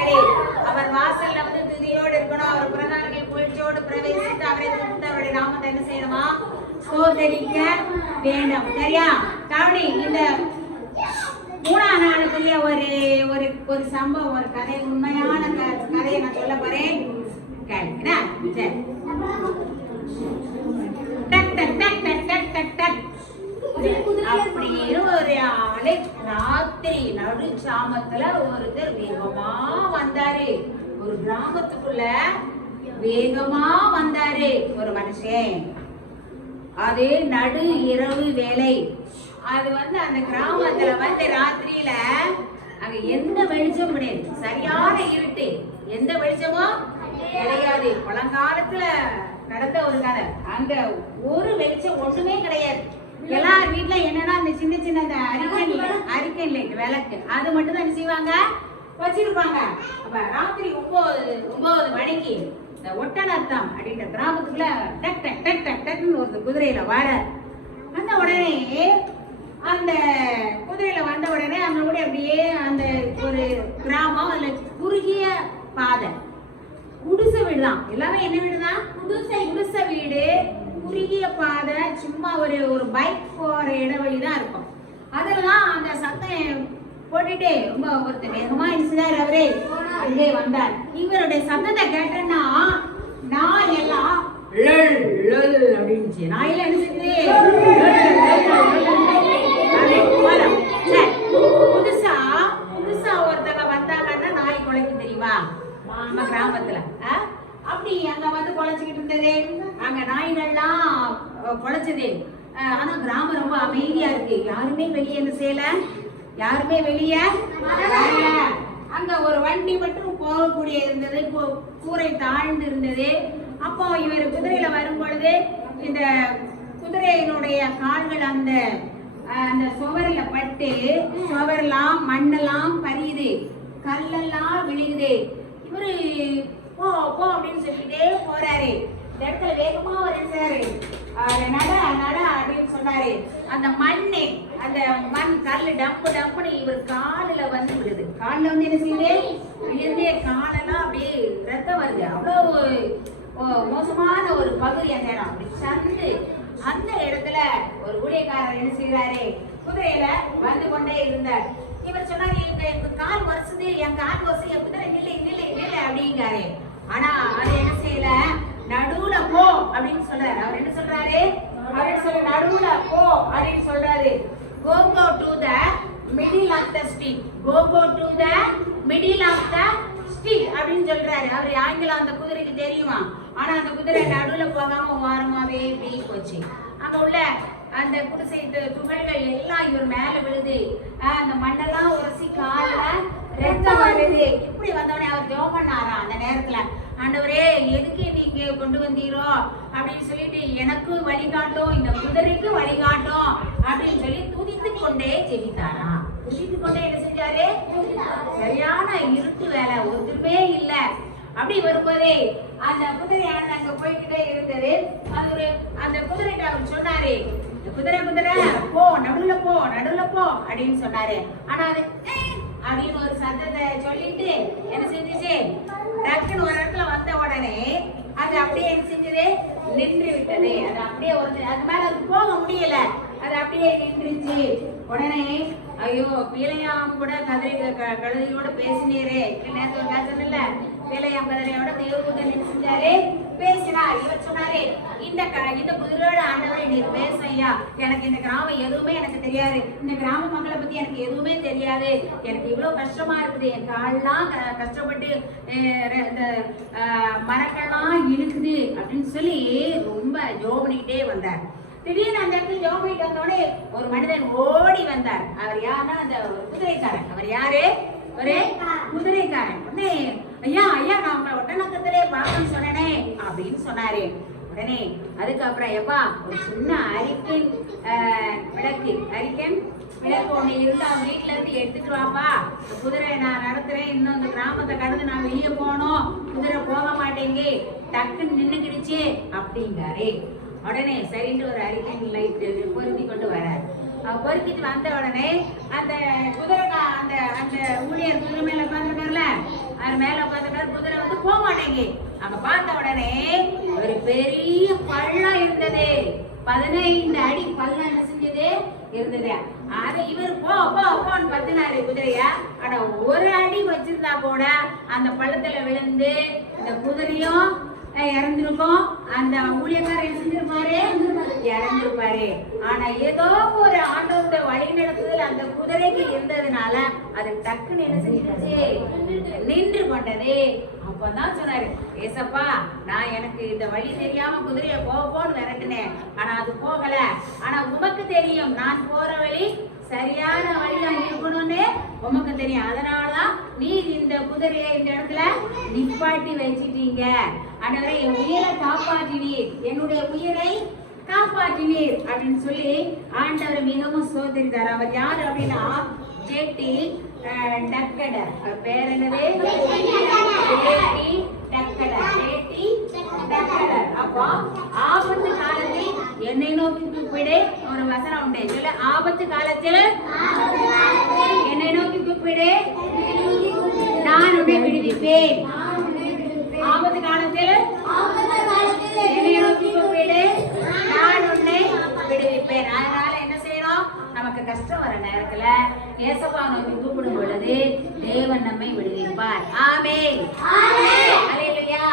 துதிக்கும் அவர் வாசல்ல வந்து துதியோடு இருக்கணும். அவர் பிரகாரங்கள் புகழ்ச்சியோடு பிரவேசித்து அவரை துதித்து அவருடைய நாமத்தை என்ன செய்யணுமா? சோதரிக்க வேண்டும். சரியா? கவனி இந்த மூணாம் நாளுக்குரிய ஒரு ஒரு ஒரு சம்பவம் ஒரு கதை உண்மையான கதையை நான் சொல்ல போறேன். என்ன? சரி டக் டக் டக் டக் டக் டக் டக் அப்படின்னு ஒரு ஆளு ராத்திரி நடு சாமத்துல ஒருத்தர் வேகமா வந்தாரு. ஒரு கிராமத்துக்குள்ள வேகமா வந்தாரு ஒரு மனுஷன். அது நடு இரவு வேலை அது வந்து அந்த கிராமத்துல வந்து ராத்திரியில அங்க எந்த வெளிச்சம் கிடையாது. சரியான இருட்டு. எந்த வெளிச்சமும் கிடையாது. பழங்காலத்துல நடந்த ஒரு கதை. அங்க ஒரு வெளிச்சம் ஒண்ணுமே கிடையாது. எல்லார் வீட்ல என்னன்னா அந்த சின்ன சின்ன அந்த அரிக்கன் அரிக்கன் லைட் விளக்கு. அது மட்டும் தான் செய்வாங்க? வச்சிருப்பாங்க. அப்ப ராத்திரி ஒன்பது ஒன்பது மணிக்கு இந்த ஒட்டனத்தம் அப்படின்ற கிராமத்துக்குள்ள டக் டக் டக் டக் டக்னு ஒரு குதிரையில வர அந்த உடனே அந்த குதிரையில வந்த உடனே அங்க கூட அப்படியே அந்த ஒரு கிராமம் அதுல குறுகிய பாதை. குடிசை வீடு தான் எல்லாமே என்ன வீடு தான் குடிசை. குடிசை வீடு. குறுகிய பாதை சும்மா ஒரு ஒரு பைக் போற இடைவெளி தான் இருக்கும். அதெல்லாம் அந்த சத்தம் போட்டுட்டே ரொம்ப ஒருத்தர் வேகமா இருந்துச்சாரு அவரே. அங்கே வந்தார். இவருடைய சத்தத்தை கேட்டேன்னா நான் எல்லாம் அப்படின்னு அப்படின்னுச்சு நான் எல்லாம் என்ன செஞ்சது புதுசா புதுசா ஒருத்தங்க வந்தாங்கன்னா நாய் குலைக்கும் தெரியுமா நம்ம கிராமத்துல ஆ? அப்படி அங்க வந்து குலைச்சுக்கிட்டு இருந்தது அங்க நாய்கள்லாம் அஹ், குலைச்சது ஆனா கிராமம் ரொம்ப அமைதியா இருக்கு. யாருமே வெளியே என்ன செய்யல? யாருமே வெளியே அங்க ஒரு வண்டி மட்டும் போகக்கூடிய இருந்தது. கூ- கூரை தாழ்ந்து இருந்தது. அப்போ இவர் குதிரையில வரும் பொழுது இந்த குதிரையினுடைய கால்கள் அந்த அந்த சுவரில் பட்டு சுவரெல்லாம் மண்ணெல்லாம் பறியுது. கல்லெல்லாம் விழுகுது. இவரு போ போ அப்படின்னு சொல்லிட்டே போறாரு. இந்த இடத்துல வேகமா சார். நட நட அப்படின்னு சொன்னாரு. அந்த மண்ணு அந்த மண் கல் டம்பு டம்புன்னு இவர் காலில் வந்து விடுது. காலில் வந்து என்ன செய்யுது? விழுந்தே காலெல்லாம் அப்படியே ரத்தம் வருது. அவ்வளோ மோசமான ஒரு பகுதி அந்த இடம். அப்படி சந்து அந்த இடத்துல ஒரு ஊழியக்காரர் என்ன செய்கிறாரு குதிரையில வந்து கொண்டே இருந்தார். இவர் சொன்னாரு எங்க எங்க கால் வருஷது என் கால் வருஷம் என் குதிரை நில்லை நில்லை நில்லை அப்படிங்கிறாரு ஆனா அது என்ன அப்படின்னு சொல்றாரு. அவர் என்ன சொல்றாரு? அவர் என்ன சொல்ற நடுவுல போ அப்படின்னு சொல்றாரு. Go go to the middle of the street. Go go to the middle of the street அப்படின்னு சொல்றாரு. அவர் ஆங்கிலம் அந்த குதிரைக்கு தெரியுமா? ஆனா அந்த குதிரை நடுவுல போகாம ஓரமாவே இப்படி போச்சு. அங்க உள்ள அந்த குடிசை துகள்கள் எல்லாம் இவர் மேல விழுது. அந்த மண்ணெல்லாம் உரசி கால்ல ரத்தம் வருது. இப்படி வந்தவனே அவர் ஜெபம் பண்ணாரா அந்த நேரத்துல? ஆண்டவரே எதுக்கு நீங்க கொண்டு வந்தீரோ? அப்படின்னு சொல்லிட்டு எனக்கு வழிகாட்டும் இந்த குதிரைக்கு வழிகாட்டும் அப்படின்னு சொல்லி துதித்து கொண்டே ஜெபித்தாரா? துதித்து கொண்டே என்ன செஞ்சாரு? சரியான இருட்டு வேலை ஒருத்தருமே இல்ல. அப்படி வரும்போதே அந்த குதிரையானது அங்க போய்கிட்டே இருந்தது. அது ஒரு அந்த குதிரைட்ட அவர் சொன்னாரு குதிரை குதிரை. போ நடுவுல போ நடுவுல போ அப்படின்னு சொன்னாரு. ஆனா அது அப்படின்னு ஒரு சத்தத்தை சொல்லிட்டு என்ன செஞ்சுச்சு? டக்குன்னு ஒரு இடத்துல வந்த உடனே அது அப்படியே என்ன செஞ்சது? நின்று விட்டது. அது அப்படியே ஒரு அது மேல அது போக முடியல. அது அப்படியே நின்றுச்சு. உடனே ஐயோ பிள்ளையாவும் கூட கதிரை க- கழுதையோட பேசினீரே. நேற்று ஒரு காய்ச்சல் இல்ல பீலையாம் கதிரையோட தேவதூதன் என்ன செஞ்சாரு? பேசினார். இவர் சொன்னாரு இந்த இந்த புதிரோட ஆண்டவரை நீர் பேச ஐயா எனக்கு இந்த கிராமம் எதுவுமே எனக்கு தெரியாது. இந்த கிராம மக்களை பத்தி எனக்கு எதுவுமே தெரியாது. எனக்கு இவ்வளவு கஷ்டமா இருக்குது. என் கால்லாம் க- கஷ்டப்பட்டு இந்த அஹ், மரங்கள்லாம் இழுக்குது. அப்படின்னு சொல்லி ரொம்ப ஜோபனிக்கிட்டே பண்ணிக்கிட்டே வந்தார். திடீர்னு அந்த இடத்துல ஜோம் பண்ணிட்டு வந்தோடனே ஒரு மனிதன் ஓடி வந்தார். அவர் யாருன்னா அந்த குதிரைக்காரன் அவர் யாரு? ஒரே குதிரைக்காரன். உடனே ஐயா ஐயா நான் உங்களை ஒட்டநக்கத்திலே பார்க்கணும்னு சொன்னேனே அப்படின்னு சொன்னாரு. உடனே அதுக்கப்புறம் எப்பா ஒரு சின்ன அரிக்கன் விளக்கு அரிக்கன் விளக்கு ஒண்ணு இருந்தா அவன் வீட்டுல இருந்து எடுத்துட்டு வாப்பா. குதிரை குதிரையை நான் நடத்துறேன். இன்னும் இந்த கிராமத்தை கடந்து நான் வெளியே போனோம் குதிரை போக மாட்டேங்கி. டக்குன்னு நின்னுக்கிடுச்சு அப்படிங்காரு. உடனே சரின்னு ஒரு அரிக்கன் லைட் பொருத்தி கொண்டு வராரு. பொறுக்கிட்டு வந்த உடனே அந்த குதிரை அந்த அந்த ஊழியர் குதிரை மேல உட்காந்துருக்காருல அது மேல உட்காந்துருக்காரு குதிரை வந்து போக மாட்டேங்க அங்க பார்த்த உடனே ஒரு பெரிய பள்ளம் இருந்தது. பதினைந்து அடி பள்ளம் செஞ்சது இருந்தது. ஆனா இவர் போ போ போன்னு பத்தினாரு குதிரைய. ஆனா ஒரு அடி வச்சிருந்தா கூட அந்த பள்ளத்துல விழுந்து இந்த குதிரையும் இறந்திருக்கும். அந்த ஊழியக்காரர் என்ன செஞ்சிருப்பாரு? இறந்திருப்பாரு. ஆனா ஏதோ ஒரு ஆண்டோட வழி நடத்துதல் அந்த குதிரைக்கு இருந்ததுனால அது டக்குன்னு என்ன செஞ்சிருச்சு? நின்று கொண்டது அப்பதான் சொன்னாரு ஏசப்பா நான் எனக்கு இந்த வழி தெரியாம குதிரைய போக போன்னு விரட்டினேன். ஆனா அது போகல. ஆனா உமக்கு தெரியும் நான் போற வழி சரியான வழியா இருக்கணும்னு உமக்கு தெரியும். அதனாலதான் நீ இந்த குதிரையை இந்த இடத்துல நிப்பாட்டி வச்சிட்டீங்க. ஆண்டவரே என் உயிரை காப்பாற்றினீர். என்னுடைய உயிரை காப்பாற்றினீர் அப்படின்னு சொல்லி ஆண்டவர் மிகவும் சோதரித்தார் அவர் யார் அப்படின்னா? ஜெட்டி டக்கடர் பேர் என்னது? டக்கடர் டக்கடர் அப்போ ஆபத்து காலத்தில் என்னை நோக்கி கூப்பிடு. ஒரு வசனம் உண்டு. சொல்ல ஆபத்து காலத்தில் என்னை நோக்கி கூப்பிடு. நான் உன்னை விடுவிப்பேன். ஆபத்து காலத்தில் என்னை நோக்கி கூப்பிடு நான் உன்னை விடுவிப்பேன் அதனால என்ன செய்யணும் நமக்கு கஷ்டம் வர நேரத்துல ஏசப்பா நோக்கி கூப்பிடும் பொழுது தேவன் நம்மை விடுவிப்பார். ஆமென். ஹalleluya